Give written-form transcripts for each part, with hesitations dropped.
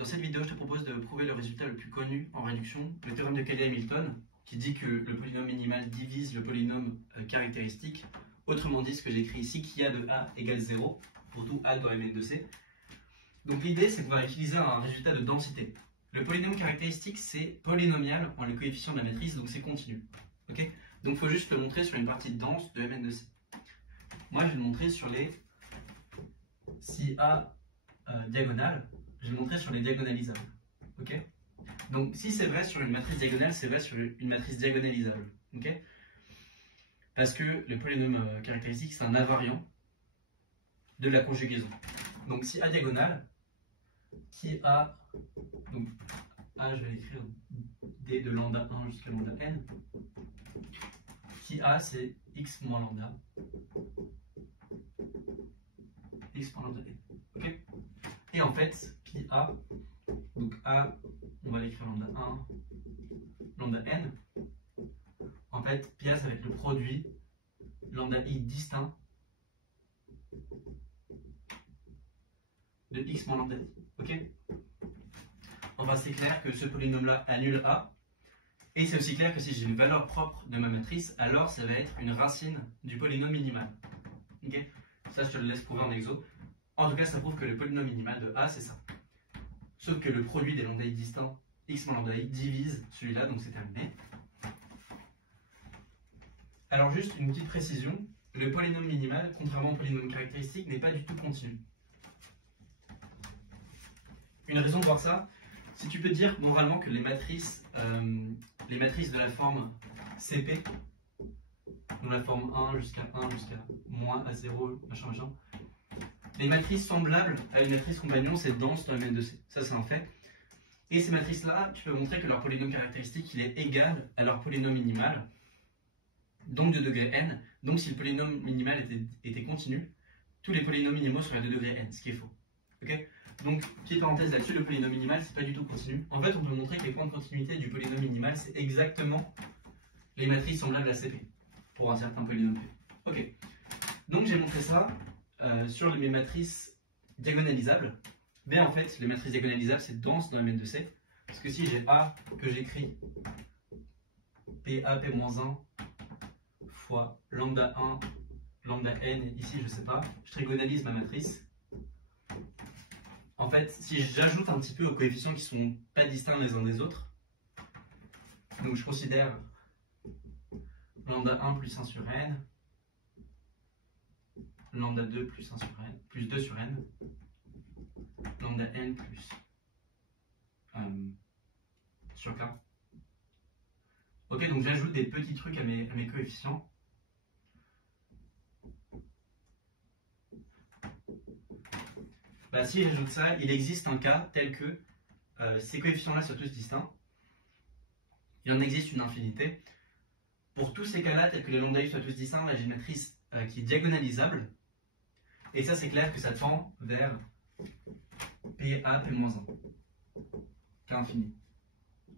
Dans cette vidéo, je te propose de prouver le résultat le plus connu en réduction, le théorème de Cayley-Hamilton, qui dit que le polynôme minimal divise le polynôme caractéristique. Autrement dit, ce que j'écris ici, qui a de a égale 0, pour tout a dans mn de c. Donc l'idée, c'est de pouvoir utiliser un résultat de densité. Le polynôme caractéristique, c'est polynomial en les coefficients de la matrice, donc c'est continu. Okay, donc il faut juste le montrer sur une partie dense de mn de c. Moi, je vais le montrer sur les si a diagonale, je vais le montrer sur les diagonalisables. Okay, donc si c'est vrai sur une matrice diagonale, c'est vrai sur une matrice diagonalisable. Okay, parce que le polynôme caractéristique, c'est un invariant de la conjugaison. Donc si a diagonale, qui a, donc a, je vais l'écrire d de lambda 1 jusqu'à lambda n, qui a c'est x moins lambda, x moins lambda n. Okay, et en fait, pi a, donc a, on va l'écrire lambda 1, lambda n. En fait, pi a, ça va être le produit lambda i distinct de x moins lambda i. Ok, enfin, c'est clair que ce polynôme-là annule a. Et c'est aussi clair que si j'ai une valeur propre de ma matrice, alors ça va être une racine du polynôme minimal. Ok, ça, je te le laisse prouver en exo. En tout cas, ça prouve que le polynôme minimal de a, c'est ça. Sauf que le produit des lambda i distincts, x moins lambda i, divise celui-là, donc c'est terminé. Alors juste une petite précision, le polynôme minimal, contrairement au polynôme caractéristique, n'est pas du tout continu. Une raison de voir ça, si tu peux dire moralement que les matrices de la forme CP, donc la forme 1 jusqu'à moins A0, machin, les matrices semblables à une matrice compagnon, c'est dense dans mn de c. Ça, c'est un fait. Et ces matrices-là, tu peux montrer que leur polynôme caractéristique il est égal à leur polynôme minimal, donc de degré n. Donc si le polynôme minimal était continu, tous les polynômes minimaux seraient de degré n, ce qui est faux. Okay, donc, petite parenthèse là-dessus, le polynôme minimal, c'est pas du tout continu. En fait, on peut montrer que les points de continuité du polynôme minimal, c'est exactement les matrices semblables à CP, pour un certain polynôme P. Ok, donc j'ai montré ça sur mes matrices diagonalisables. Mais en fait, les matrices diagonalisables, c'est dense dans mn de c. Parce que si j'ai A que j'écris PA, P-1 fois lambda 1, lambda n, ici je sais pas, je trigonalise ma matrice. En fait, si j'ajoute un petit peu aux coefficients qui sont pas distincts les uns des autres, donc je considère lambda 1 plus 1 sur n, lambda 2 plus 1 sur n, plus 2 sur n, lambda n plus sur k. Ok, donc j'ajoute des petits trucs à mes coefficients. Bah, si j'ajoute ça, il existe un cas tel que ces coefficients-là soient tous distincts. Il en existe une infinité. Pour tous ces cas-là, tels que les lambda i soient tous distincts, là j'ai une matrice qui est diagonalisable. Et ça, c'est clair que ça tend vers PA, P-1, K infini.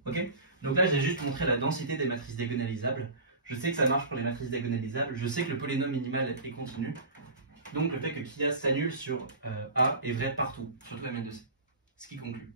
Ok, donc là, j'ai juste montré la densité des matrices diagonalisables. Je sais que ça marche pour les matrices diagonalisables. Je sais que le polynôme minimal est continu. Donc le fait que Kia s'annule sur A est vrai partout, sur toute la mn de c. Ce qui conclut.